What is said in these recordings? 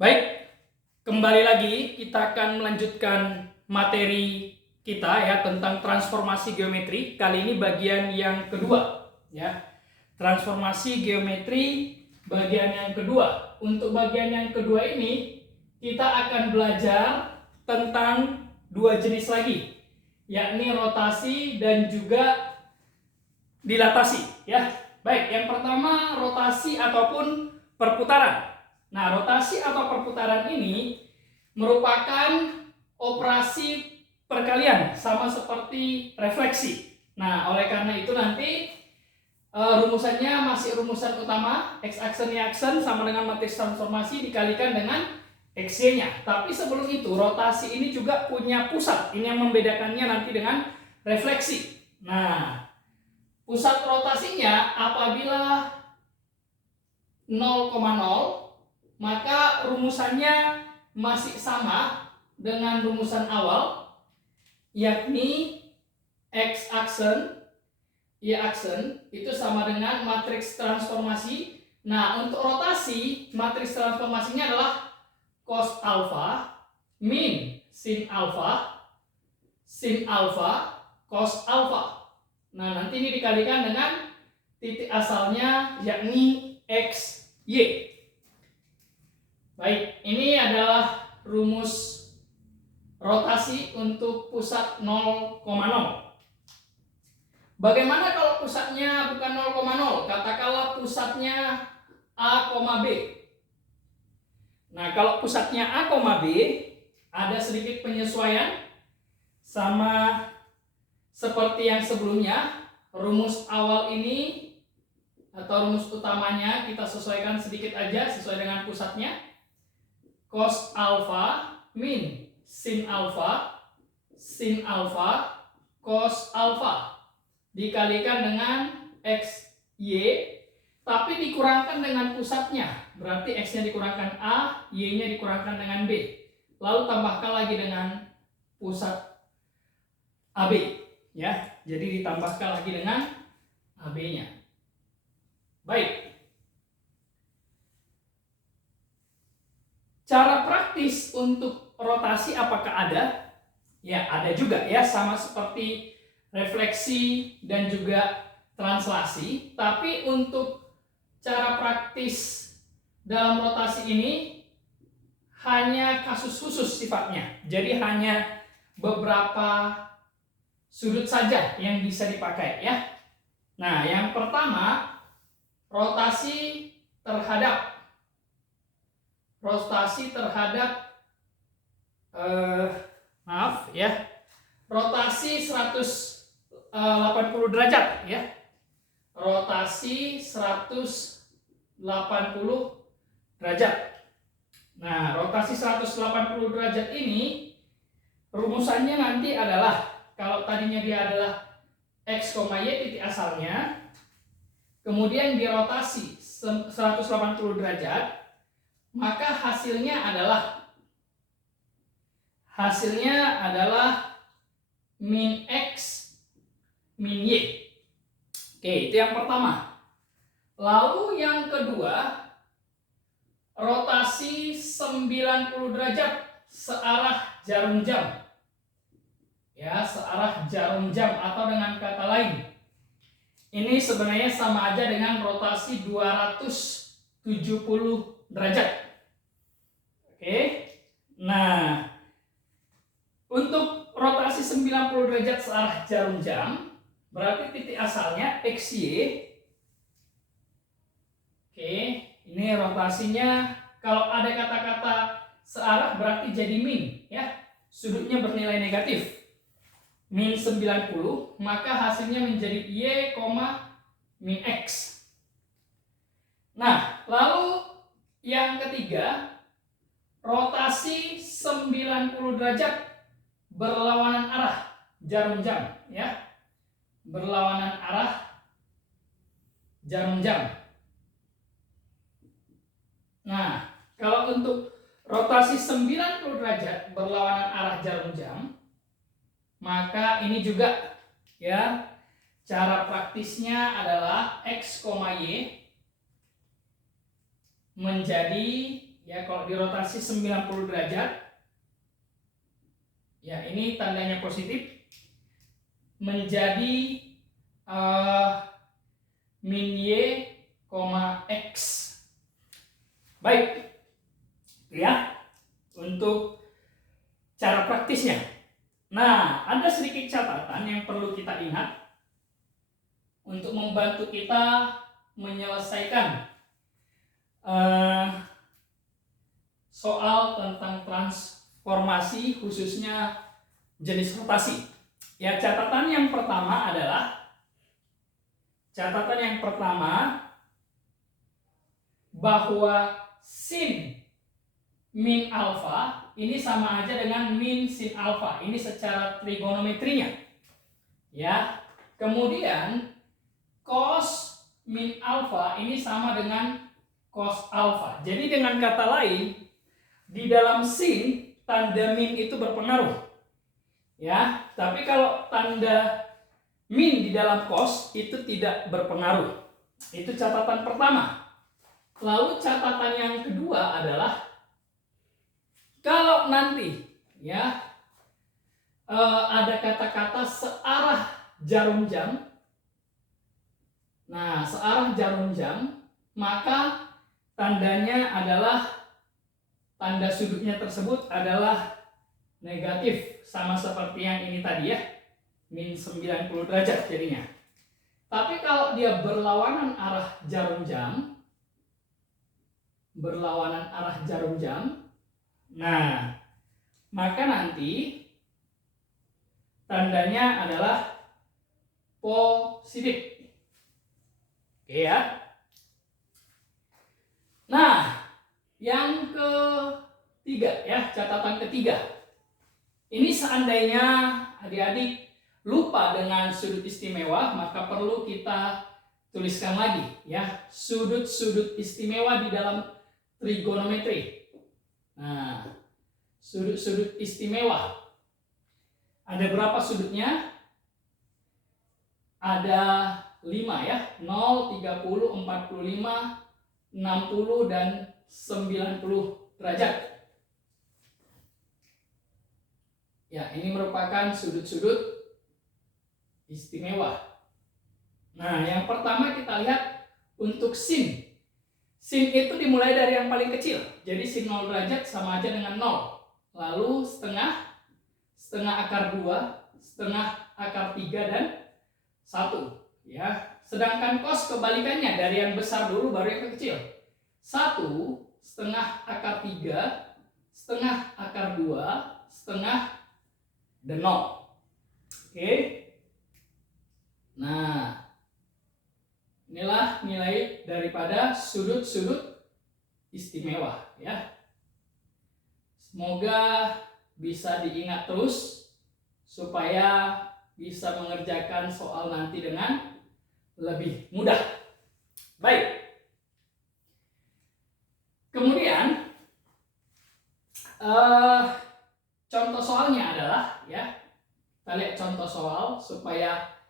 Baik, kembali lagi kita akan melanjutkan materi kita ya tentang transformasi geometri. Kali ini bagian yang kedua ya. Transformasi geometri bagian yang kedua. Untuk bagian yang kedua ini kita akan belajar tentang dua jenis lagi, yakni rotasi dan juga dilatasi ya. Baik, yang pertama rotasi ataupun perputaran. Nah, rotasi atau perputaran ini merupakan operasi perkalian, sama seperti refleksi. Nah, oleh karena itu nanti rumusannya masih rumusan utama, x-aksen y-aksen sama dengan matriks transformasi dikalikan dengan x-y-nya. Tapi sebelum itu, rotasi ini juga punya pusat. Ini yang membedakannya nanti dengan refleksi. Nah, pusat rotasinya apabila 0,0, maka rumusannya masih sama dengan rumusan awal, yakni x-aksen, y-aksen itu sama dengan matriks transformasi. Nah, untuk rotasi, matriks transformasinya adalah cos alfa min sin alfa, cos alfa. Nah, nanti ini dikalikan dengan titik asalnya, yakni x, y. Baik, ini adalah rumus rotasi untuk pusat 0,0. Bagaimana kalau pusatnya bukan 0,0? Katakanlah pusatnya A, B. Nah, kalau pusatnya A, B, ada sedikit penyesuaian sama seperti yang sebelumnya. Rumus awal ini atau rumus utamanya kita sesuaikan sedikit aja sesuai dengan pusatnya. Cos alfa min sin alfa, cos alfa dikalikan dengan x, y, tapi dikurangkan dengan pusatnya. Berarti x-nya dikurangkan A, y-nya dikurangkan dengan B. Lalu tambahkan lagi dengan pusat AB. Ya, jadi ditambahkan lagi dengan AB-nya. Baik. Cara praktis untuk rotasi apakah ada? Ya, ada juga ya, sama seperti refleksi dan juga translasi. Tapi untuk cara praktis dalam rotasi ini hanya kasus khusus sifatnya. Jadi hanya beberapa sudut saja yang bisa dipakai ya. Nah, yang pertama rotasi terhadap rotasi 180 derajat ya. Rotasi 180 derajat. Nah, rotasi 180 derajat ini rumusannya nanti adalah, kalau tadinya dia adalah x, y titik asalnya, kemudian dirotasi 180 derajat, maka hasilnya adalah min x min y. Oke, itu yang pertama. Lalu yang kedua, rotasi 90 derajat searah jarum jam. Ya, searah jarum jam atau dengan kata lain, ini sebenarnya sama aja dengan rotasi 270 derajat. Oke. Nah, untuk rotasi 90 derajat searah jarum jam, berarti titik asalnya XY. Oke, ini rotasinya kalau ada kata-kata searah berarti jadi min ya. Sudutnya bernilai negatif. Min 90, maka hasilnya menjadi Y, min X. Nah, lalu yang ketiga, rotasi 90 derajat berlawanan arah jarum jam ya. Berlawanan arah jarum jam. Nah, kalau untuk rotasi 90 derajat berlawanan arah jarum jam, maka ini juga ya, cara praktisnya adalah x, y menjadi ya kalau dirotasi 90 derajat, ya ini tandanya positif, menjadi min Y, X. Baik, ya untuk cara praktisnya. Nah, ada sedikit catatan yang perlu kita ingat untuk membantu kita menyelesaikan soal tentang transformasi, khususnya jenis rotasi. Ya, catatan yang pertama bahwa sin min alfa ini sama aja dengan min sin alfa. Ini secara trigonometrinya. Ya. Kemudian cos min alfa ini sama dengan cos alfa. Jadi dengan kata lain, di dalam sin tanda min itu berpengaruh. Ya, tapi kalau tanda min di dalam cos itu tidak berpengaruh. Itu catatan pertama. Lalu catatan yang kedua adalah kalau nanti ya ada kata-kata searah jarum jam. Nah, searah jarum jam, maka tandanya adalah, tanda sudutnya tersebut adalah negatif, sama seperti yang ini tadi ya, min 90 derajat jadinya. Tapi kalau dia berlawanan arah jarum jam, nah maka nanti tandanya adalah positif. Oke ya. Nah, yang ketiga ya, catatan ketiga. Ini seandainya adik-adik lupa dengan sudut istimewa, maka perlu kita tuliskan lagi ya, sudut-sudut istimewa di dalam trigonometri. Nah, sudut-sudut istimewa. Ada berapa sudutnya? Ada 5 ya, 0, 30, 45, 60, dan 90 derajat. Ya, ini merupakan sudut-sudut istimewa. Nah, yang pertama kita lihat untuk sin. Sin itu dimulai dari yang paling kecil. Jadi sin 0 derajat sama aja dengan 0. Lalu setengah akar 2, setengah akar 3, dan 1. Ya, sedangkan cos kebalikannya, dari yang besar dulu baru yang kecil. 1, setengah akar 3, setengah akar 2, setengah, dan 0. Oke. Nah, inilah nilai daripada sudut-sudut istimewa ya. Semoga bisa diingat terus supaya bisa mengerjakan soal nanti dengan lebih mudah. Baik. Kemudian contoh soalnya adalah ya, kita lihat contoh soal supaya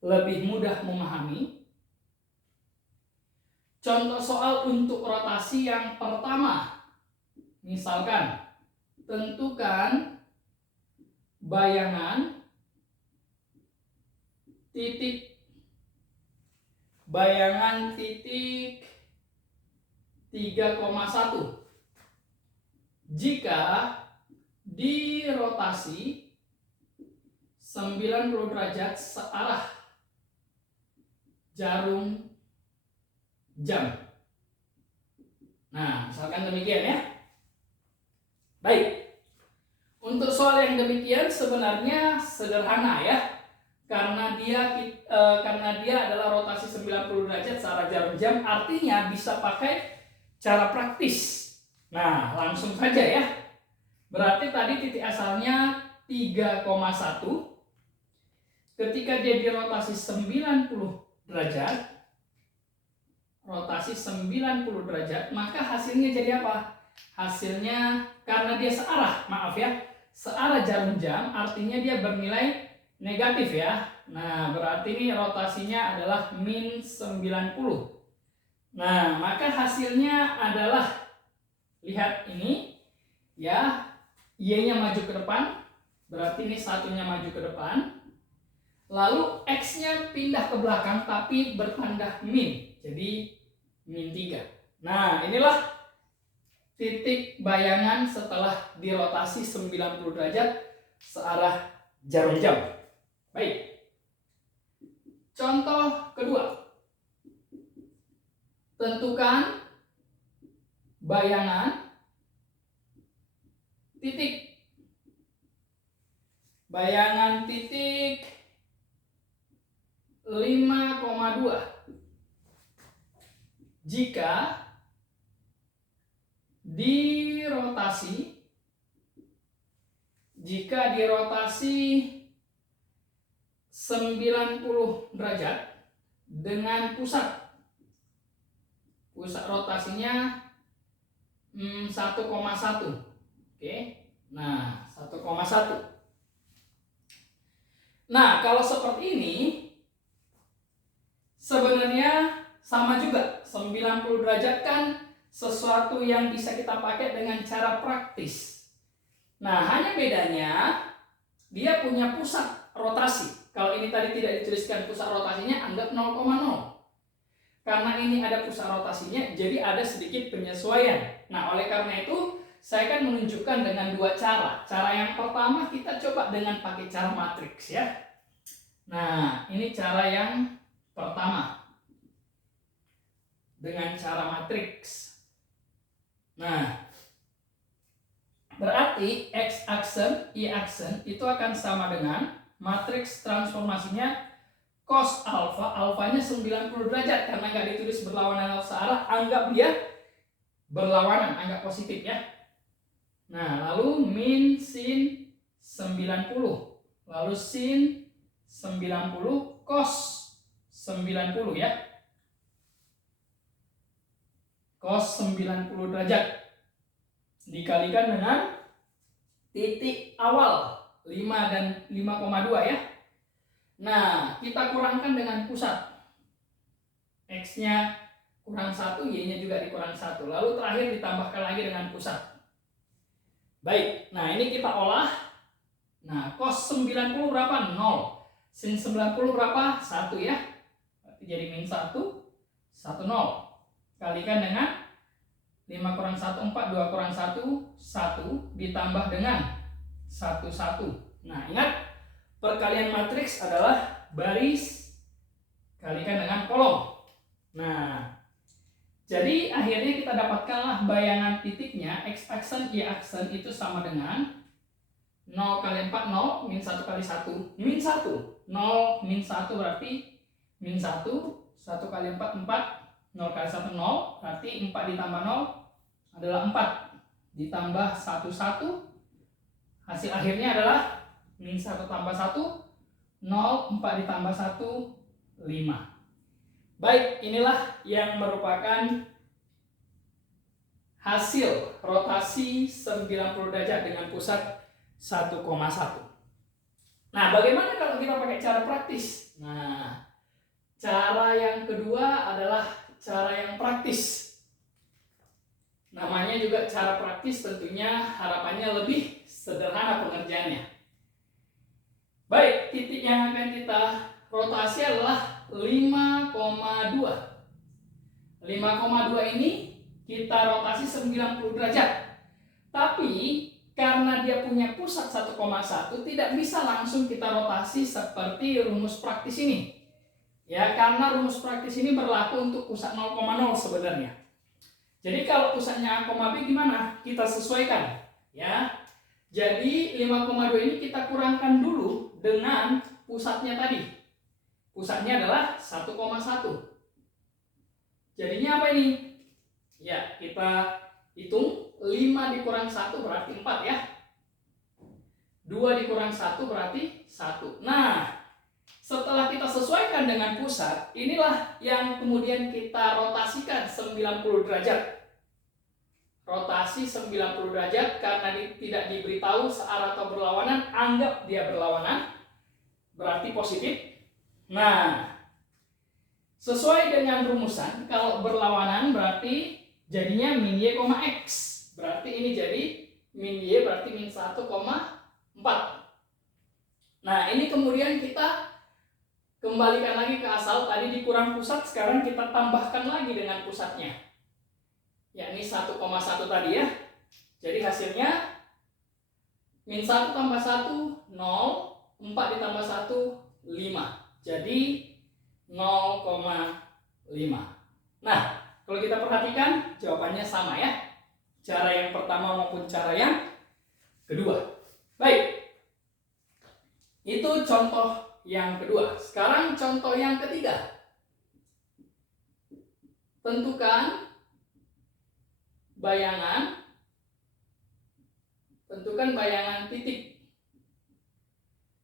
lebih mudah memahami. Contoh soal untuk rotasi yang pertama. Misalkan tentukan bayangan titik 3,1 jika dirotasi 90 derajat searah jarum jam. Nah, misalkan demikian ya. Baik. Untuk soal yang demikian sebenarnya sederhana ya. Karena dia adalah rotasi 90 derajat searah jarum jam, artinya bisa pakai cara praktis. Nah, langsung saja ya. Berarti tadi titik asalnya 3,1. Ketika dia dirotasi 90 derajat, maka hasilnya jadi apa? Hasilnya, karena dia searah, searah jarum jam, artinya dia bernilai negatif ya. Nah, berarti ini rotasinya adalah min 90. Nah, maka hasilnya adalah lihat ini ya, Y-nya maju ke depan, berarti ini satunya maju ke depan. Lalu X-nya pindah ke belakang tapi bertanda min, jadi min 3. Nah, inilah titik bayangan setelah dirotasi 90 derajat searah jarum jam. Baik. Contoh kedua. Tentukan bayangan titik. Bayangan titik 5,2 jika dirotasi 90 derajat dengan pusat rotasinya 1,1. Oke. Nah, 1,1. Nah, kalau seperti ini sebenarnya sama juga. 90 derajat kan sesuatu yang bisa kita pakai dengan cara praktis. Nah, hanya bedanya dia punya pusat rotasi. Kalau ini tadi tidak dituliskan pusat rotasinya, anggap 0,0. Karena ini ada pusat rotasinya, jadi ada sedikit penyesuaian. Nah, oleh karena itu, saya akan menunjukkan dengan dua cara. Cara yang pertama kita coba dengan pakai cara matriks ya. Nah, ini cara yang pertama. Dengan cara matriks. Nah, berarti X aksen, Y aksen itu akan sama dengan matriks transformasinya cos alfa, alfanya 90 derajat karena nggak ditulis berlawanan atau searah, anggap dia berlawanan, anggap positif ya. Nah, lalu min sin 90, lalu sin 90 cos 90 ya. Cos 90 derajat dikalikan dengan titik awal 5 dan 5,2 ya. Nah, kita kurangkan dengan pusat. X-nya kurang 1, Y-nya juga dikurang 1. Lalu terakhir ditambahkan lagi dengan pusat. Baik, nah ini kita olah. Nah, cos 90 berapa? 0. Sin 90 berapa? 1 ya. Berarti jadi min 1, 1, 0. Kalikan dengan 5 kurang 1, 4, 2 kurang 1, 1. Ditambah dengan 1, 1. Nah, ingat. Perkalian matriks adalah baris kalikan dengan kolom. Nah, jadi akhirnya kita dapatkanlah bayangan titiknya X aksen, Y aksen itu sama dengan 0 kali 4, 0, min 1 kali 1, min 1. 0 min 1 berarti min 1, 1 kali 4, 4, 0 kali 1, 0, berarti 4 ditambah 0 adalah 4. Ditambah 1, 1, hasil akhirnya adalah min 1 tambah 1, 0, 4 ditambah 1, 5. Baik, inilah yang merupakan hasil rotasi 90 derajat dengan pusat 1,1. Nah, bagaimana kalau kita pakai cara praktis? Nah, cara yang kedua adalah cara yang praktis. Namanya juga cara praktis, tentunya harapannya lebih sederhana pengerjaannya. Baik, titik yang akan kita rotasi adalah 5,2. 5,2 ini kita rotasi 90 derajat. Tapi karena dia punya pusat 1,1, tidak bisa langsung kita rotasi seperti rumus praktis ini. Ya, karena rumus praktis ini berlaku untuk pusat 0,0 sebenarnya. Jadi kalau pusatnya A, B gimana? Kita sesuaikan, ya. Jadi 5,2 ini kita kurangkan dulu dengan pusatnya tadi. Pusatnya adalah 1,1. Jadinya apa ini? Ya, kita hitung 5 dikurang 1 berarti 4 ya. 2 dikurang 1 berarti 1. Nah, setelah kita sesuaikan dengan pusat, inilah yang kemudian kita rotasikan 90 derajat. Rotasi 90 derajat karena tidak diberitahu searah atau berlawanan, anggap dia berlawanan, berarti positif. Nah, sesuai dengan rumusan, kalau berlawanan berarti jadinya min Y, X. ini jadi min Y berarti min 1,4. Nah, ini kemudian kita kembalikan lagi ke asal, tadi dikurang pusat, sekarang kita tambahkan lagi dengan pusatnya. Yakni 1,1 tadi ya. Jadi hasilnya min 1 tambah 1, 0, 4 ditambah 1, 5. Jadi 0,5. Nah, kalau kita perhatikan jawabannya sama ya. Cara yang pertama maupun cara yang kedua. Baik. Itu contoh yang kedua. Sekarang contoh yang ketiga. Tentukan bayangan titik.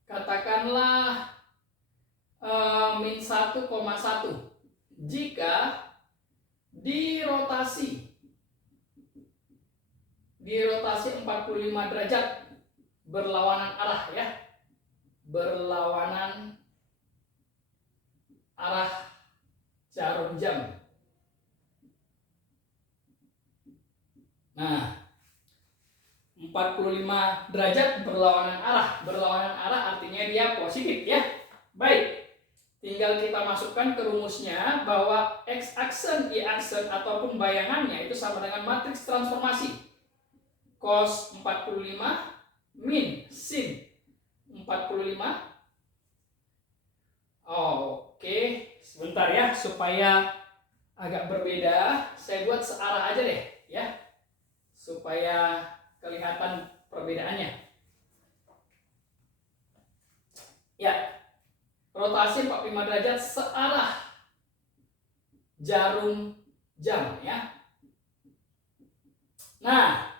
Katakanlah min 1,1 jika dirotasi 45 derajat berlawanan arah ya, berlawanan arah jarum jam. Nah, 45 derajat berlawanan arah. Berlawanan arah artinya dia positif ya. Baik. Tinggal kita masukkan ke rumusnya bahwa x-aksen, y-aksen ataupun bayangannya itu sama dengan matriks transformasi. Cos 45 min sin 45. Oke, sebentar ya, supaya agak berbeda, saya buat searah aja deh ya, supaya kelihatan perbedaannya. Ya, rotasi 45 derajat searah jarum jam ya. Nah,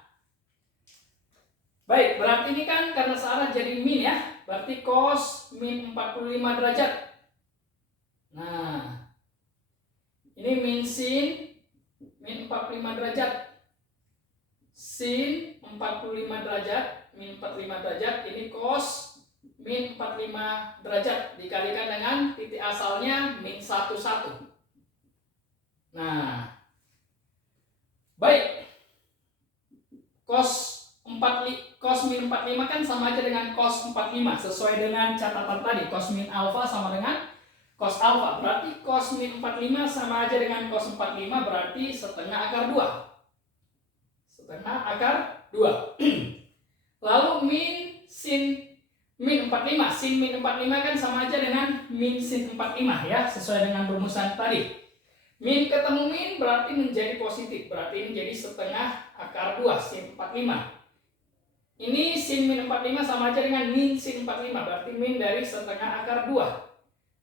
baik, berarti ini kan karena searah jadi min ya, berarti cos min 45 derajat. Nah, ini min sin min 45 derajat. Sin 45 derajat min 45 derajat, ini cos min 45 derajat dikalikan dengan titik asalnya min 1,1. Nah, baik, cos min 45 kan sama aja dengan cos 45, sesuai dengan catatan tadi. Cos min alfa sama dengan cos alfa, berarti cos min 45 sama aja dengan cos 45, berarti setengah akar 2. Setengah akar 2. Lalu min sin min 45, sin min 45 kan sama aja dengan min sin 45 ya, sesuai dengan rumusan tadi. Min ketemu min berarti menjadi positif, berarti ini jadi setengah akar 2 sin 45. Ini sin min 45 sama aja dengan min sin 45, berarti min dari setengah akar 2.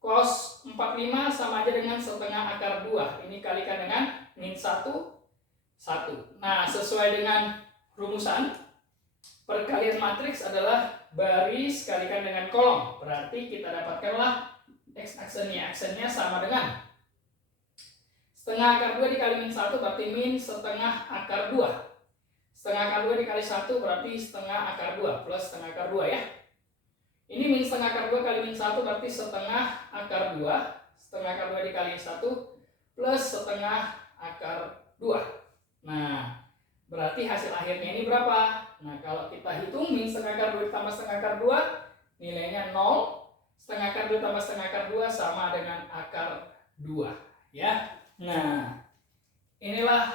Cos 45 sama aja dengan setengah akar 2. Ini kalikan dengan min 1, 1. Nah, sesuai dengan rumusan, perkalian matriks adalah baris kalikan dengan kolom. Berarti kita dapatkanlah x-aksennya. Aksennya sama dengan setengah akar 2 dikali min 1 berarti min setengah akar 2. Setengah akar 2 dikali 1 berarti setengah akar 2 plus setengah akar 2 ya. Ini min setengah akar 2 kali min 1 berarti setengah akar 2. Setengah akar 2 dikali 1 plus setengah akar 2. Nah, berarti hasil akhirnya ini berapa? Nah, kalau kita hitung min setengah akar 2 tambah setengah akar 2, nilainya 0. Setengah akar 2 tambah setengah akar 2 sama dengan akar 2 ya. Nah, inilah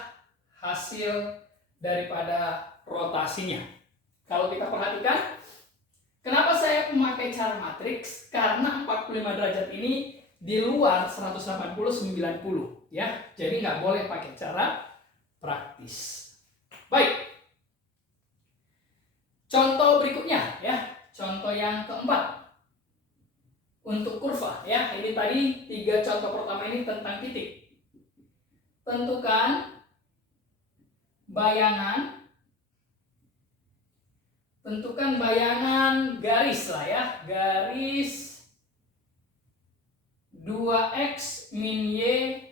hasil daripada rotasinya. Kalau kita perhatikan, kenapa saya memakai cara matriks? Karena 45 derajat ini di luar 180-90 ya. Jadi nggak boleh pakai cara praktis. Baik. Contoh berikutnya ya. Contoh yang keempat. Untuk kurva ya. Ini tadi 3 contoh pertama ini tentang titik. Tentukan bayangan garis lah ya, garis 2x min y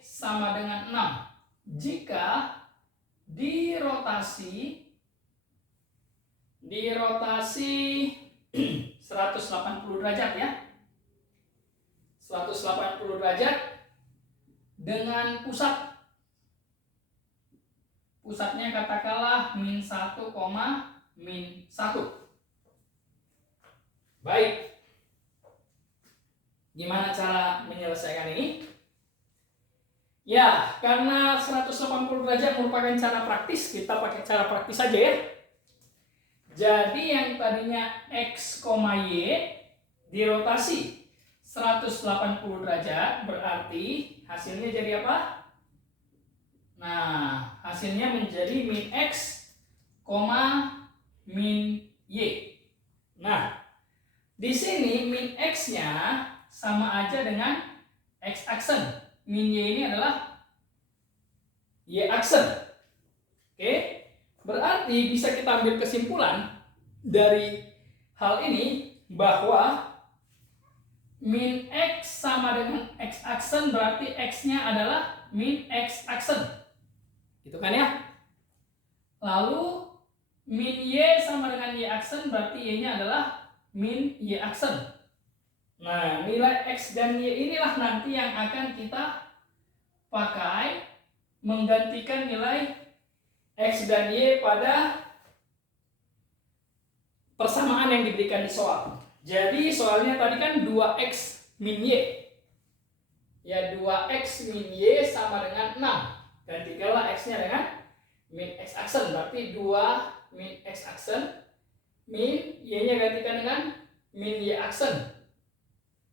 sama dengan 6 jika dirotasi 180 derajat ya, 180 derajat dengan pusat pusatnya katakanlah min 1, min 1. Baik. Gimana cara menyelesaikan ini? Ya, karena 180 derajat merupakan cara praktis, kita pakai cara praktis saja ya. Jadi yang tadinya X, Y dirotasi 180 derajat, berarti hasilnya jadi apa? Nah, hasilnya menjadi min X, min Y. Nah, di sini min X-nya sama aja dengan X aksen. Min Y ini adalah Y aksen. Oke? Berarti bisa kita ambil kesimpulan dari hal ini bahwa min X sama dengan X aksen berarti X-nya adalah min X aksen. Gitu kan ya? Lalu min Y sama dengan Y aksen berarti Y-nya adalah min Y aksen. Nah, nilai X dan Y inilah nanti yang akan kita pakai menggantikan nilai X dan Y pada persamaan yang diberikan di soal. Jadi soalnya tadi kan 2X min Y. Ya, 2X min Y sama dengan 6. Gantikanlah X-nya dengan min X aksen. Berarti 2 min X aksen. Min Y-nya gantikan dengan min Y aksen.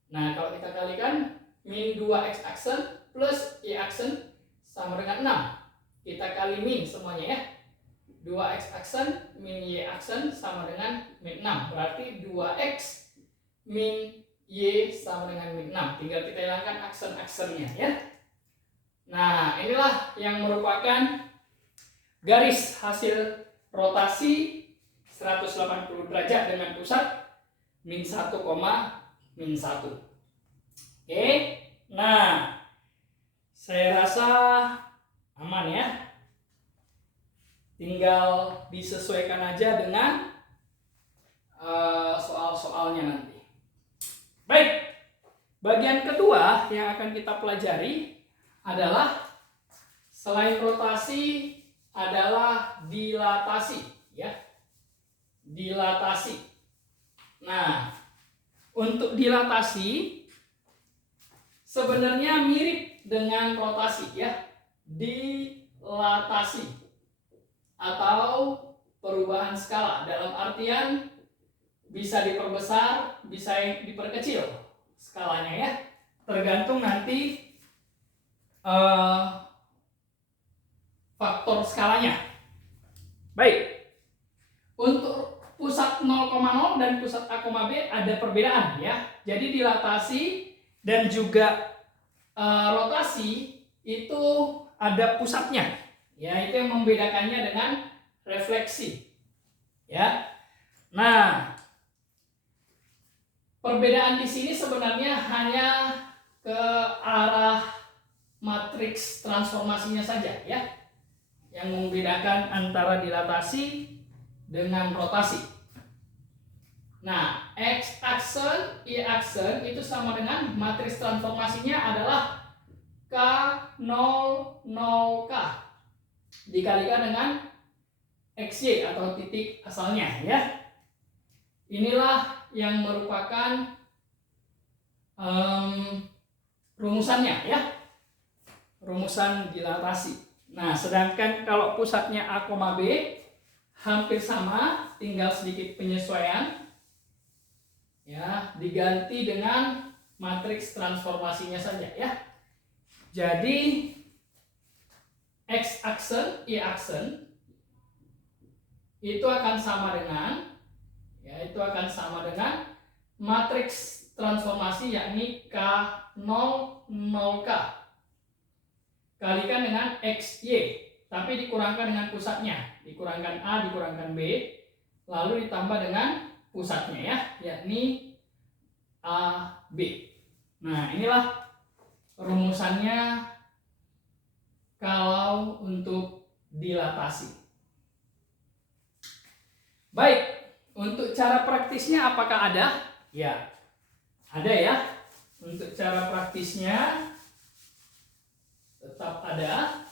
Nah, kalau kita kalikan min 2X aksen plus Y aksen sama dengan 6. Kita kali min semuanya ya. 2X aksen min Y aksen sama dengan min 6. Berarti 2X min Y sama dengan min 6. Tinggal kita hilangkan aksen-aksennya ya. Nah, inilah yang merupakan garis hasil rotasi 180 derajat dengan pusat min 1, min 1. Oke. Nah, saya rasa aman ya. Tinggal disesuaikan aja dengan soal-soalnya nanti. Baik. Bagian kedua yang akan kita pelajari adalah selain rotasi adalah dilatasi ya. Dilatasi. Nah, untuk dilatasi sebenarnya mirip dengan rotasi ya. Dilatasi atau perubahan skala dalam artian bisa diperbesar, bisa diperkecil skalanya ya. Tergantung nanti faktor skalanya. Baik. Untuk pusat 0,0 dan pusat A, B ada perbedaan ya. Jadi dilatasi dan juga rotasi itu ada pusatnya. Ya, itu yang membedakannya dengan refleksi. Ya. Nah, perbedaan di sini sebenarnya hanya ke arah matriks transformasinya saja ya. Yang membedakan antara dilatasi dengan rotasi. Nah, X aksen, Y aksen itu sama dengan matriks transformasinya adalah K0, 0K dikalikan dengan XY atau titik asalnya ya. Inilah yang merupakan rumusannya ya. Rumusan dilatasi. Nah, sedangkan kalau pusatnya A, B hampir sama, tinggal sedikit penyesuaian ya, diganti dengan matriks transformasinya saja ya. Jadi X aksen, Y aksen itu akan sama dengan ya, itu akan sama dengan matriks transformasi yakni K0, 0K kalikan dengan XY, tapi dikurangkan dengan pusatnya, dikurangkan A, dikurangkan B, lalu ditambah dengan pusatnya ya, yakni AB. Nah, inilah rumusannya kalau untuk dilatasi. Baik, untuk cara praktisnya apakah ada? Ya, ada ya. Untuk cara praktisnya tetap ada.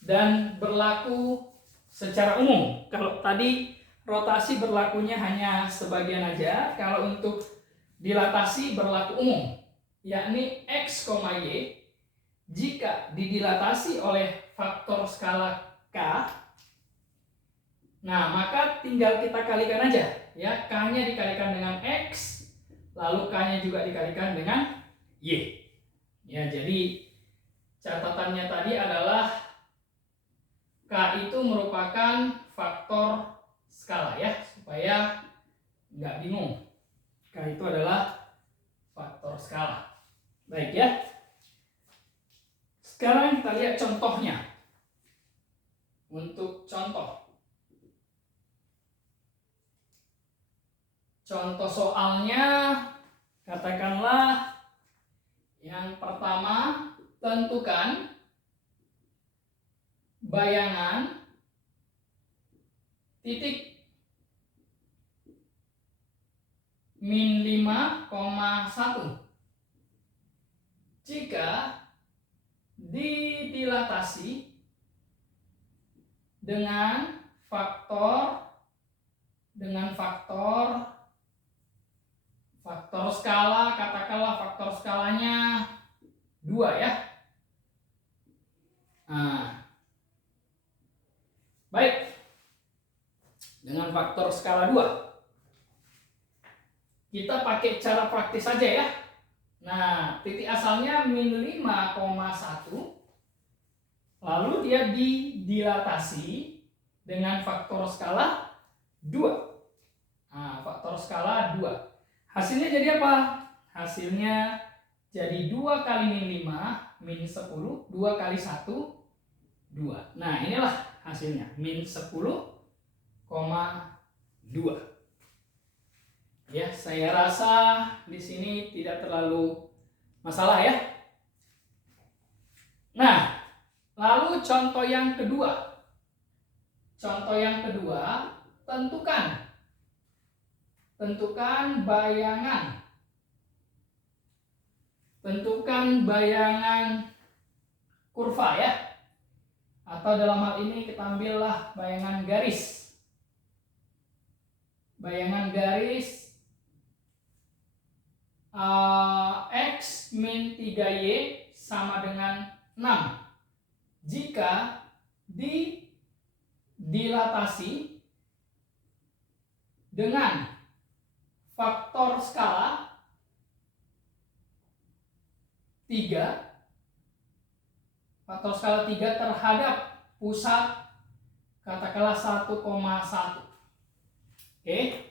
dan berlaku secara umum. Kalau tadi rotasi berlakunya hanya sebagian aja, kalau untuk dilatasi berlaku umum, yakni X, Y jika didilatasi oleh faktor skala K, nah maka tinggal kita kalikan aja ya, K-nya dikalikan dengan X, lalu K-nya juga dikalikan dengan Y. Ya, jadi catatannya tadi adalah K itu merupakan faktor skala ya, supaya nggak bingung. K itu adalah faktor skala. Baik ya. Sekarang kita lihat contohnya. Untuk contoh soalnya, katakanlah yang pertama, tentukan bayangan titik min 5,1 jika didilatasi dengan faktor skala, katakanlah faktor skalanya 2 ya. Nah, baik, dengan faktor skala 2 kita pakai cara praktis saja ya. Nah, titik asalnya min 5,1, lalu dia didilatasi dengan faktor skala 2. Nah, faktor skala 2. Hasilnya jadi apa? Hasilnya jadi 2 kali min 5, min 10, 2 kali 1, 2. Nah, inilah hasilnya, min 10,2. Ya, saya rasa di sini tidak terlalu masalah ya. Nah, lalu contoh yang kedua. Contoh yang kedua, tentukan bayangan. Tentukan bayangan kurva ya. Atau dalam hal ini kita ambillah bayangan garis. Bayangan garis X min 3Y sama dengan 6 jika didilatasi dengan faktor skala 3, faktor skala 3 terhadap pusat katakanlah 1,1. Oke.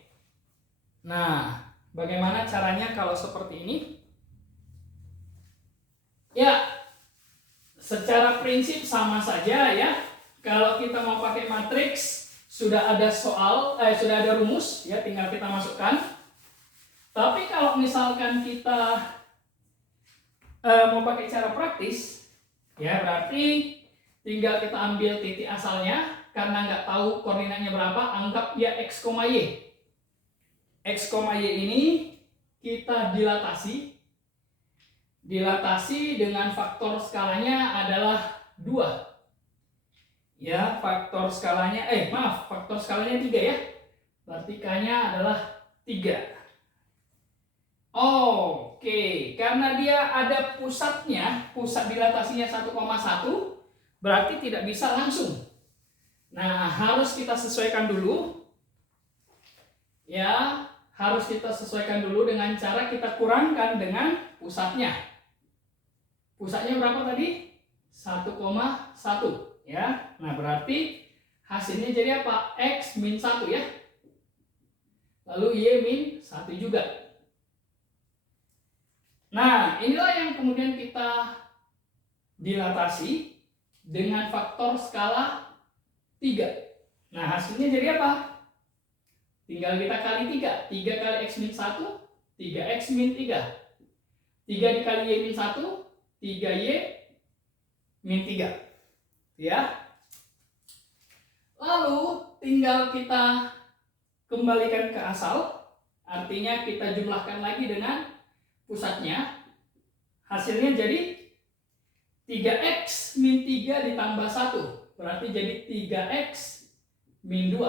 Nah, bagaimana caranya kalau seperti ini? Ya, secara prinsip sama saja ya. Kalau kita mau pakai matriks, sudah ada sudah ada rumus ya, tinggal kita masukkan. Tapi kalau misalkan kita mau pakai cara praktis, ya berarti tinggal kita ambil titik asalnya. Karena nggak tahu koordinatnya berapa, anggap ya X, Y. X, Y ini kita dilatasi dengan faktor skalanya adalah 2. Ya, faktor skalanya faktor skalanya 3 ya. Berarti K-nya adalah 3. Oke, karena dia ada pusatnya, pusat dilatasinya 1,1, berarti tidak bisa langsung. Nah, harus kita sesuaikan dulu. Ya, harus kita sesuaikan dulu dengan cara kita kurangkan dengan pusatnya. Pusatnya berapa tadi? 1,1 ya. Nah, berarti hasilnya jadi apa? X min 1 ya. Lalu Y min 1 juga. Nah, inilah yang kemudian kita dilatasi dengan faktor skala 3. Nah, hasilnya jadi apa? Tinggal kita kali 3. 3 kali X min 1, 3X min 3. 3 dikali Y min 1, 3Y min 3. Ya. Lalu tinggal kita kembalikan ke asal. Artinya kita jumlahkan lagi dengan pusatnya. Hasilnya jadi 3X min 3 ditambah 1. berarti jadi 3x min 2.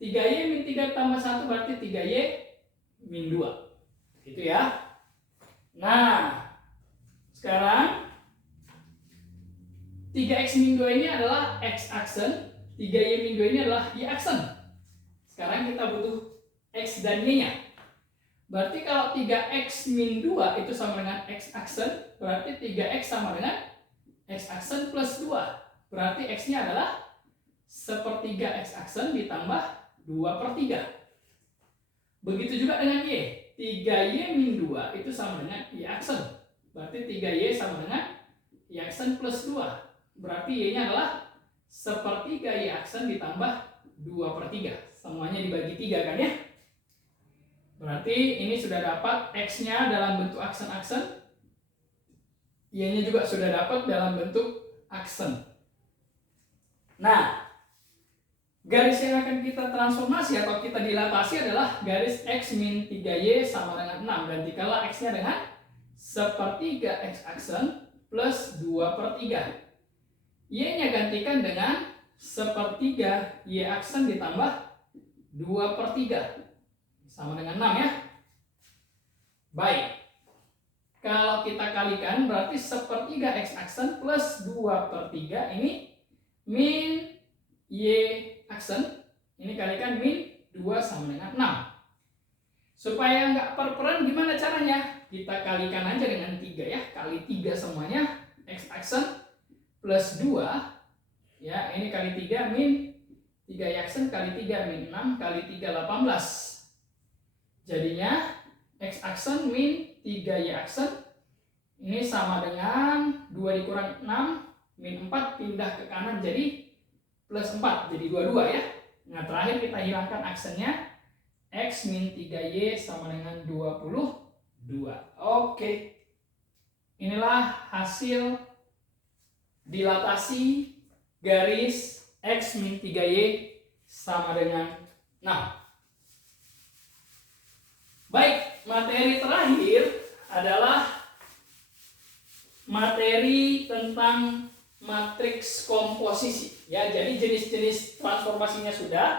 3y min 3 tambah 1 berarti 3y min 2. Gitu ya. Nah, sekarang 3x min 2 ini adalah x aksen, 3y min 2 ini adalah y aksen. Sekarang kita butuh x dan y-nya. Berarti kalau 3x min 2 itu sama dengan x aksen, berarti 3x sama dengan x aksen plus 2. Berarti x-nya adalah sepertiga x aksen ditambah 2/3. Begitu juga dengan y. 3y min 2 itu sama dengan y aksen. Berarti 3y sama dengan y aksen plus 2. Berarti y-nya adalah sepertiga y aksen ditambah 2/3. Semuanya dibagi 3 kan ya? Berarti ini sudah dapat x-nya dalam bentuk aksen-aksen. Y-nya juga sudah dapat dalam bentuk aksen. Nah, garis yang akan kita transformasi atau kita dilatasi adalah garis x min 3y sama dengan 6. Gantikanlah x-nya dengan sepertiga x aksen plus 2/3. Y-nya gantikan dengan sepertiga y aksen ditambah 2/3. Sama dengan 6 ya. Baik. Kalau kita kalikan berarti sepertiga x aksen plus 2/3 ini min y aksen, ini kalikan min 2 sama dengan 6. Supaya nggak perperan gimana caranya? Kita kalikan aja dengan 3 ya. Kali 3 semuanya. X aksen plus 2. Ya, ini kali 3 min 3 y aksen kali 3 min 6 kali 3 18. Jadinya x aksen min 3 y aksen ini sama dengan 2 dikurang 6 min 4 pindah ke kanan jadi plus 4, jadi 22 ya. Nah, terakhir kita hilangkan aksennya. X min 3y sama dengan 22. Oke. Inilah hasil dilatasi garis X min 3y sama dengan 6. Baik, materi terakhir adalah materi tentang matriks komposisi. Ya, jadi jenis-jenis transformasinya sudah.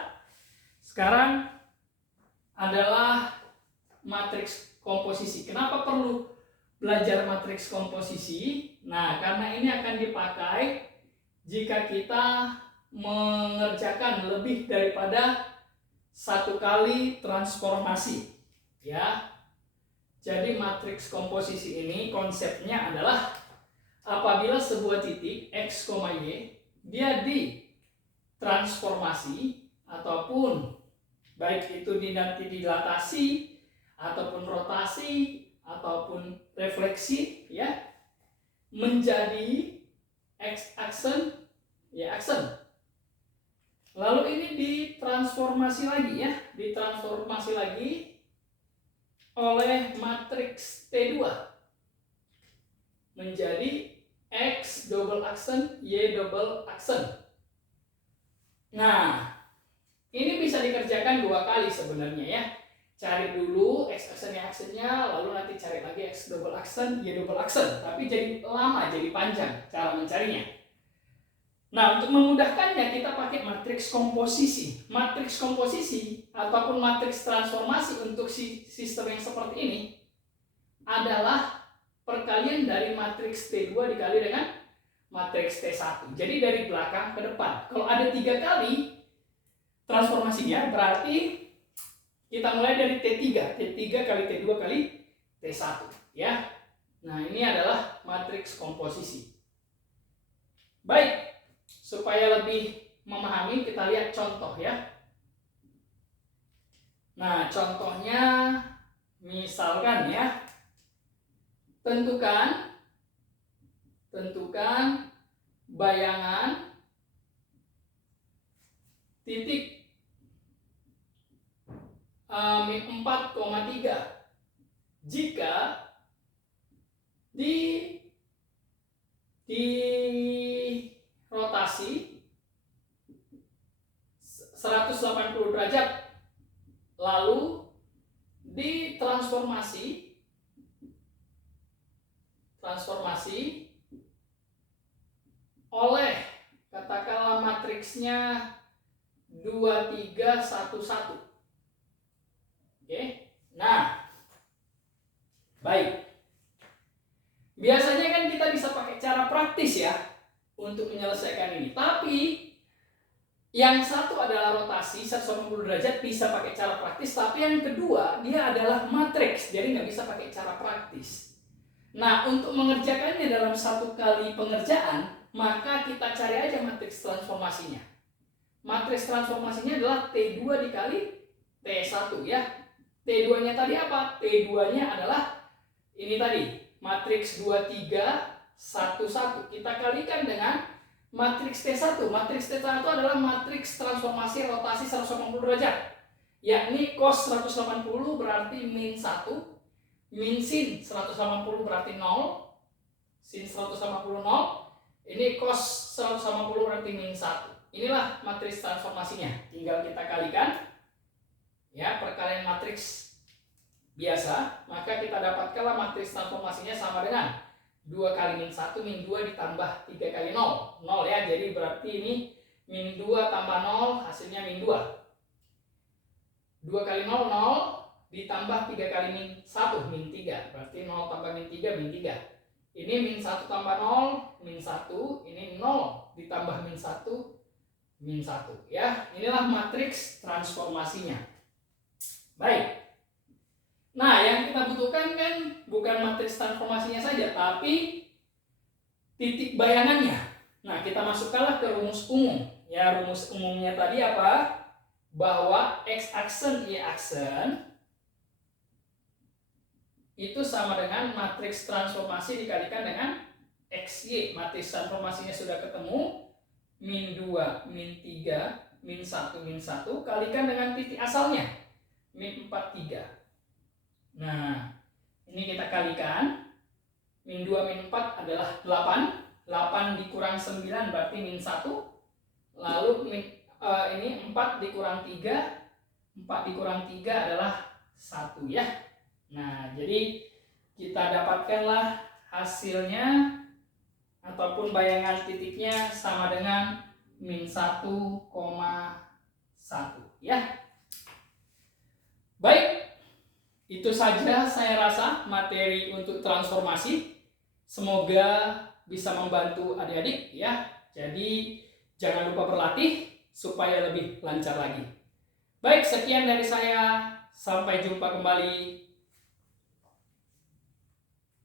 Sekarang adalah matriks komposisi. Kenapa perlu belajar matriks komposisi? Nah, karena ini akan dipakai jika kita mengerjakan lebih daripada satu kali transformasi. Ya. Jadi matriks komposisi ini konsepnya adalah apabila sebuah titik x, y dia ditransformasi ataupun baik itu nanti dilatasi ataupun rotasi ataupun refleksi ya menjadi x aksen y aksen. Lalu ini ditransformasi lagi ya, ditransformasi lagi oleh matriks T2 menjadi x double aksen y double aksen. Nah, ini bisa dikerjakan 2 kali sebenarnya ya. Cari dulu x aksen y aksennya, lalu nanti cari lagi x double aksen y double aksen. Tapi jadi lama, jadi panjang cara mencarinya. Nah, untuk memudahkannya kita pakai matriks komposisi. Matriks komposisi ataupun matriks transformasi untuk sistem yang seperti ini adalah perkalian dari matriks T2 dikali dengan matriks T1. Jadi dari belakang ke depan. Kalau ada 3 kali transformasinya berarti kita mulai dari T3. T3 kali T2 kali T1 ya. Nah, ini adalah matriks komposisi. Baik, supaya lebih memahami kita lihat contoh ya. Nah, contohnya misalkan ya, tentukan bayangan titik min 4,3 jika di rotasi 180 derajat lalu ditransformasi oleh katakanlah matriksnya 2, 3, 1, 1. Oke. Nah, baik. Biasanya kan kita bisa pakai cara praktis ya untuk menyelesaikan ini. Tapi yang satu adalah rotasi 180 derajat bisa pakai cara praktis, tapi yang kedua dia adalah matriks, jadi nggak bisa pakai cara praktis. Nah, untuk mengerjakannya dalam satu kali pengerjaan, maka kita cari aja matriks transformasinya. Matriks transformasinya adalah T2 dikali T1 ya. T2-nya tadi apa? T2-nya adalah ini tadi, matriks 2, 3, 1, 1. Kita kalikan dengan matriks T1. Matriks T1 adalah matriks transformasi rotasi 180 derajat. Yakni cos 180 berarti min 1. Min sin 180 berarti 0. Sin 180 0. Ini cos 180 berarti min 1. Inilah matriks transformasinya. Tinggal kita kalikan. Ya, perkalian matriks biasa, maka kita dapatkanlah matriks transformasinya sama dengan 2 kali min 1 min 2 ditambah 3 kali 0. 0 ya, jadi berarti ini min 2 tambah 0 hasilnya min 2. 2 kali 0, 0 ditambah 3 kali min 1, min 3. Berarti 0 tambah min 3, min 3. Ini min 1 tambah 0, min 1. Ini 0 ditambah min 1, min 1. Ya, inilah matriks transformasinya. Baik. Nah, yang kita butuhkan kan bukan matriks transformasinya saja, tapi titik bayangannya. Nah, kita masukkanlah ke rumus umum. Ya, rumus umumnya tadi apa? Bahwa X aksen Y aksen itu sama dengan matriks transformasi dikalikan dengan XY. Matriks transformasinya sudah ketemu. Min 2, min 3, min 1, min 1. Kalikan dengan titik asalnya. Min 4, 3. Nah, ini kita kalikan. Min 2, min 4 adalah 8. 8 dikurang 9 berarti min 1. Lalu ini 4 dikurang 3. 4 dikurang 3 adalah 1 ya. Nah, jadi kita dapatkanlah hasilnya ataupun bayangan titiknya sama dengan min 1,1 ya. Baik, itu saja saya rasa materi untuk transformasi. Semoga bisa membantu adik-adik ya. Jadi jangan lupa berlatih supaya lebih lancar lagi. Baik, sekian dari saya. Sampai jumpa kembali.